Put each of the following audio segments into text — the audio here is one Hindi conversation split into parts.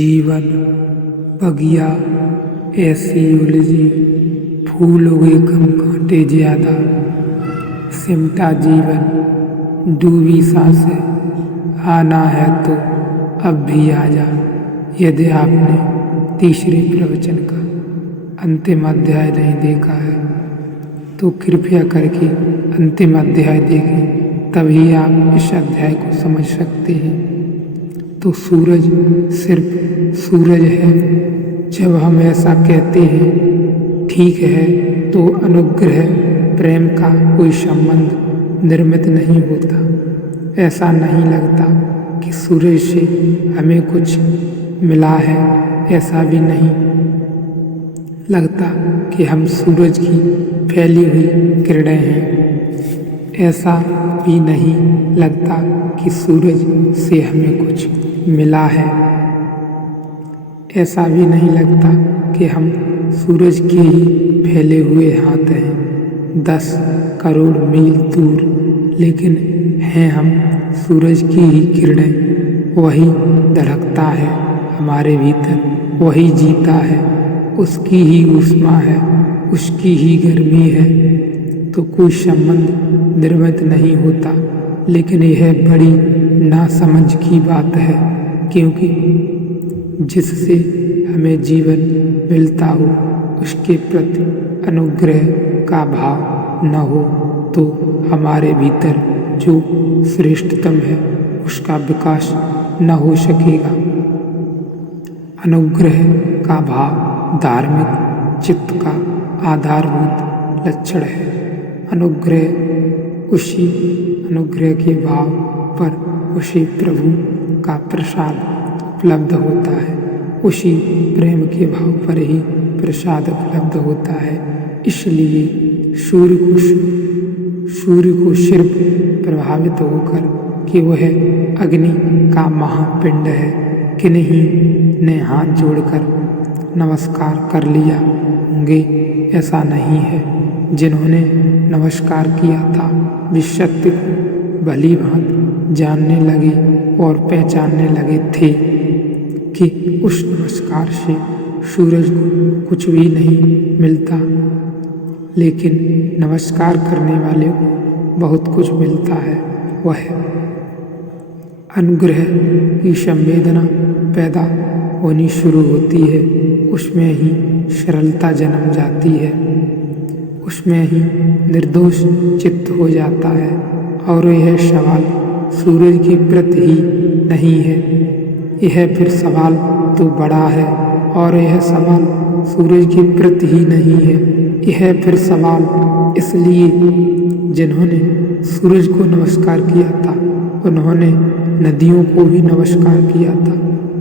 जीवन बगिया ऐसी उलझी, फूल उगे कम कांटे ज्यादा। सिमटा जीवन डूबी सांसें, आना है तो अब भी आजा। यदि आपने तीसरे प्रवचन का अंतिम अध्याय नहीं देखा है तो कृपया करके अंतिम अध्याय देखें, तभी आप इस अध्याय को समझ सकते हैं। तो सूरज सिर्फ सूरज है। जब हम ऐसा कहते हैं ठीक है, तो अनुग्रह प्रेम का कोई संबंध निर्मित नहीं होता। ऐसा नहीं लगता कि सूरज से हमें कुछ मिला है, ऐसा भी नहीं लगता कि हम सूरज की फैली हुई किरणें हैं। ऐसा भी नहीं लगता कि सूरज से हमें कुछ मिला है। ऐसा भी नहीं लगता कि हम सूरज के ही फैले हुए हाथ हैं 10 करोड़ मील दूर, लेकिन हैं हम सूरज की ही किरणें। वही धड़कता है हमारे भीतर, वही जीता है, उसकी ही ऊष्मा है, उसकी ही गर्मी है। तो कोई संबंध निर्मित नहीं होता। लेकिन यह बड़ी नासमझ की बात है, क्योंकि जिससे हमें जीवन मिलता हो उसके प्रति अनुग्रह का भाव न हो तो हमारे भीतर जो श्रेष्ठतम है उसका विकास न हो सकेगा। अनुग्रह का भाव धार्मिक चित्त का आधारभूत लक्षण है। उसी अनुग्रह के भाव पर उसी प्रभु का प्रसाद उपलब्ध होता है। उसी प्रेम के भाव पर ही प्रसाद उपलब्ध होता है। इसलिए सूर्य को सिर्फ प्रभावित होकर कि वह अग्नि का महापिंड है, किन्हीं ने हाथ जोड़कर नमस्कार कर लिया होंगे, ऐसा नहीं है। जिन्होंने नमस्कार किया था वे सत्य को भली भांति जानने लगे और पहचानने लगे थे कि उस नमस्कार से सूरज को कुछ भी नहीं मिलता, लेकिन नमस्कार करने वाले को बहुत कुछ मिलता है। वह अनुग्रह की संवेदना पैदा होनी शुरू होती है, उसमें ही सरलता जन्म जाती है, उसमें ही निर्दोष चित्त हो जाता है। और यह सवाल सूरज के प्रति ही नहीं है, यह फिर सवाल तो बड़ा है। और यह सवाल सूरज के प्रति ही नहीं है, यह फिर सवाल इसलिए जिन्होंने सूरज को नमस्कार किया था उन्होंने नदियों को भी नमस्कार किया था,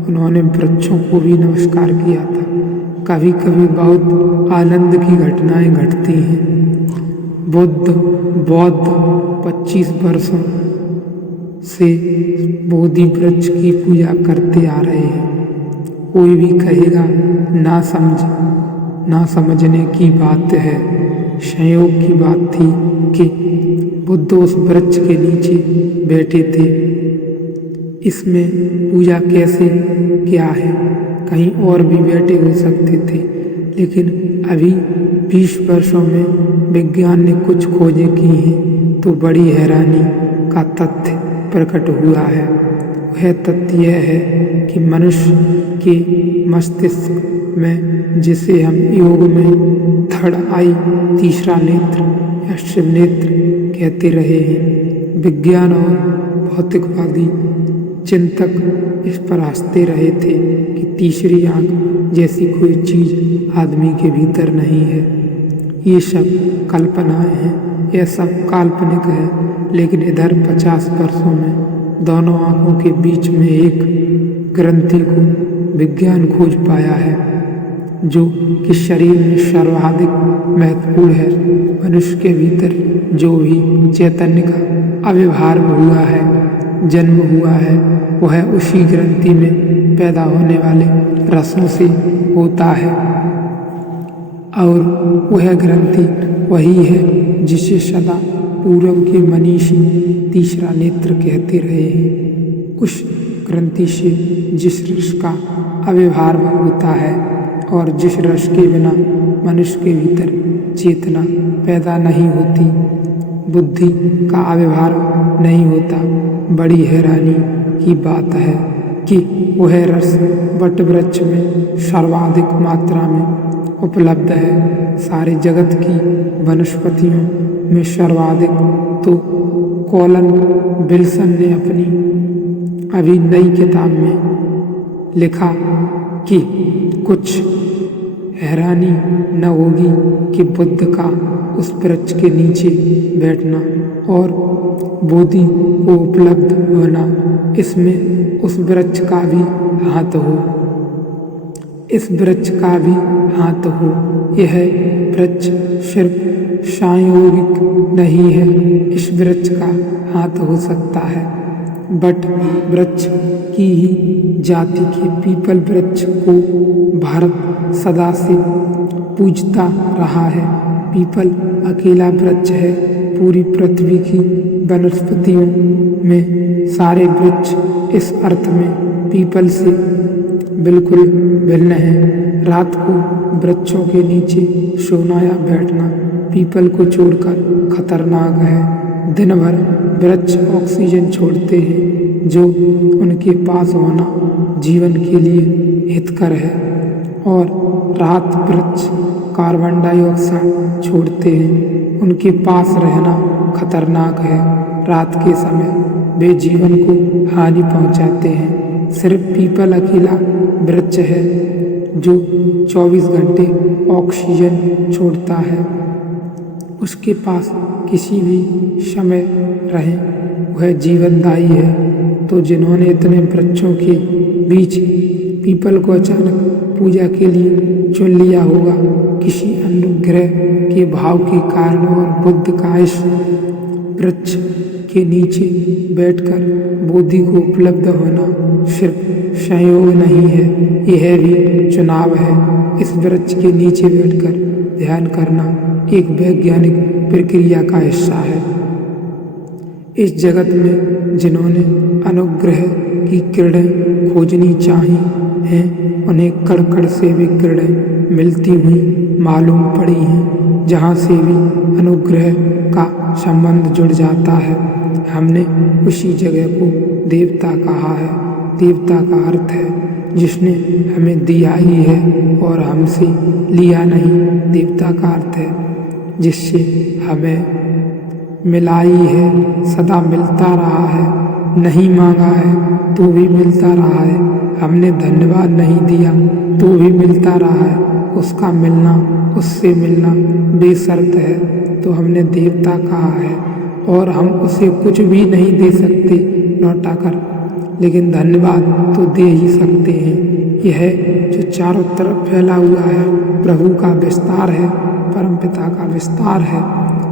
उन्होंने वृक्षों को भी नमस्कार किया था। कभी कभी बहुत आनंद की घटनाएं घटती हैं। बौद्ध 25 वर्षों से बोधि वृक्ष की पूजा करते आ रहे हैं। कोई भी कहेगा ना समझने की बात है। संयोग की बात थी कि बुद्ध उस वृक्ष के नीचे बैठे थे। इसमें पूजा कैसे क्या है? कहीं और भी बैठे हो सकते थे, लेकिन अभी 20 वर्षों में विज्ञान ने कुछ खोजें की हैं तो बड़ी हैरानी का तथ्य प्रकट हुआ है। वह तथ्य यह है कि मनुष्य के मस्तिष्क में, जिसे हम योग में थर्ड आई, तीसरा नेत्र या शिव नेत्र कहते रहे हैं, विज्ञान और भौतिकवादी चिंतक इस पर हंसते रहे थे कि तीसरी आंख जैसी कोई चीज आदमी के भीतर नहीं है। ये सब कल्पनाएं हैं, यह सब काल्पनिक है। लेकिन इधर 50 वर्षों में दोनों आंखों के बीच में एक ग्रंथि को विज्ञान खोज पाया है, जो कि शरीर में सर्वाधिक महत्वपूर्ण है। मनुष्य के भीतर जो भी चैतन्य का आविर्भाव हुआ है, जन्म हुआ है, वह उसी ग्रंथि में पैदा होने वाले रसों से होता है। और वह ग्रंथि वही है जिसे सदा पूर्व के मनीषी तीसरा नेत्र कहते रहे हैं। उस ग्रंथि से जिस रस का आविर्भाव होता है और जिस रस के बिना मनुष्य के भीतर चेतना पैदा नहीं होती, बुद्धि का आविर्भाव नहीं होता। बड़ी हैरानी की बात है कि वह रस वट वृक्ष में सर्वाधिक मात्रा में उपलब्ध है। सारे जगत की वनस्पतियों में सर्वाधिक तो कॉलन विल्सन ने अपनी अभी नई किताब में लिखा कि कुछ हैरानी न होगी कि बुद्ध का उस वृक्ष के नीचे बैठना और बोधि को उपलब्ध होना, इसमें उस वृक्ष का भी हाथ हो, इस वृक्ष का भी हाथ हो। यह वृक्ष सिर्फ सांयोगिक नहीं है, इस वृक्ष का हाथ हो सकता है। बट वृक्ष की ही जाति के पीपल वृक्ष को भारत सदा से पूजता रहा है। पीपल अकेला वृक्ष है। पूरी पृथ्वी की वनस्पतियों में सारे वृक्ष इस अर्थ में पीपल से बिल्कुल भिन्न है। रात को वृक्षों के नीचे सोना या बैठना पीपल को छोड़कर खतरनाक है। दिन भर वृक्ष ऑक्सीजन छोड़ते हैं जो उनके पास होना जीवन के लिए हितकर है, और रात वृक्ष कार्बन डाइऑक्साइड छोड़ते हैं, उनके पास रहना खतरनाक है। रात के समय वे जीवन को हानि पहुंचाते हैं। सिर्फ पीपल अकेला वृक्ष है जो 24 घंटे ऑक्सीजन छोड़ता है। उसके पास किसी भी समय रहे वह जीवनदायी है। तो जिन्होंने इतने वृक्षों के बीच पीपल को अचानक पूजा के लिए चुन लिया होगा, किसी अनुग्रह के भाव के कारण, और बुद्ध का इस वृक्ष के नीचे बैठकर बोधि को उपलब्ध होना सिर्फ संयोग नहीं है, यह भी चुनाव है। इस वृक्ष के नीचे बैठकर ध्यान करना एक वैज्ञानिक प्रक्रिया का हिस्सा है। इस जगत में जिन्होंने अनुग्रह की किरणें खोजनी चाही हैं, उन्हें कड़ से भी किरणें मिलती हुई मालूम पड़ी हैं, जहाँ से भी अनुग्रह का संबंध जुड़ जाता है। हमने उसी जगह को देवता कहा है। देवता का अर्थ है जिसने हमें दिया ही है और हमसे लिया नहीं। देवता का अर्थ है जिससे हमें मिला ही है, सदा मिलता रहा है, नहीं मांगा है तो भी मिलता रहा है, हमने धन्यवाद नहीं दिया तो भी मिलता रहा है। उसका मिलना, उससे मिलना बेशर्त है। तो हमने देवता कहा है और हम उसे कुछ भी नहीं दे सकते लौटाकर, लेकिन धन्यवाद तो दे ही सकते हैं। यह जो चारों तरफ फैला हुआ है प्रभु का विस्तार है, परमपिता का विस्तार है,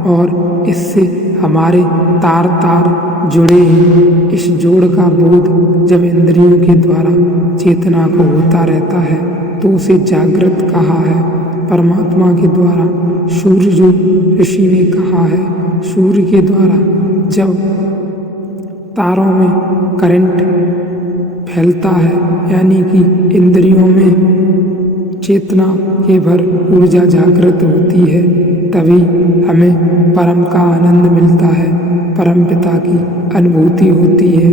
और इससे हमारे तार तार जुड़े हैं। इस जोड़ का बोध जब इंद्रियों के द्वारा चेतना को होता रहता है तो उसे जागृत कहा है। परमात्मा के द्वारा सूर्य जो ऋषि ने कहा है, सूर्य के द्वारा जब तारों में करंट फैलता है, यानी कि इंद्रियों में चेतना के भर ऊर्जा जागृत होती है, तभी हमें परम का आनंद मिलता है, परम पिता की अनुभूति होती है।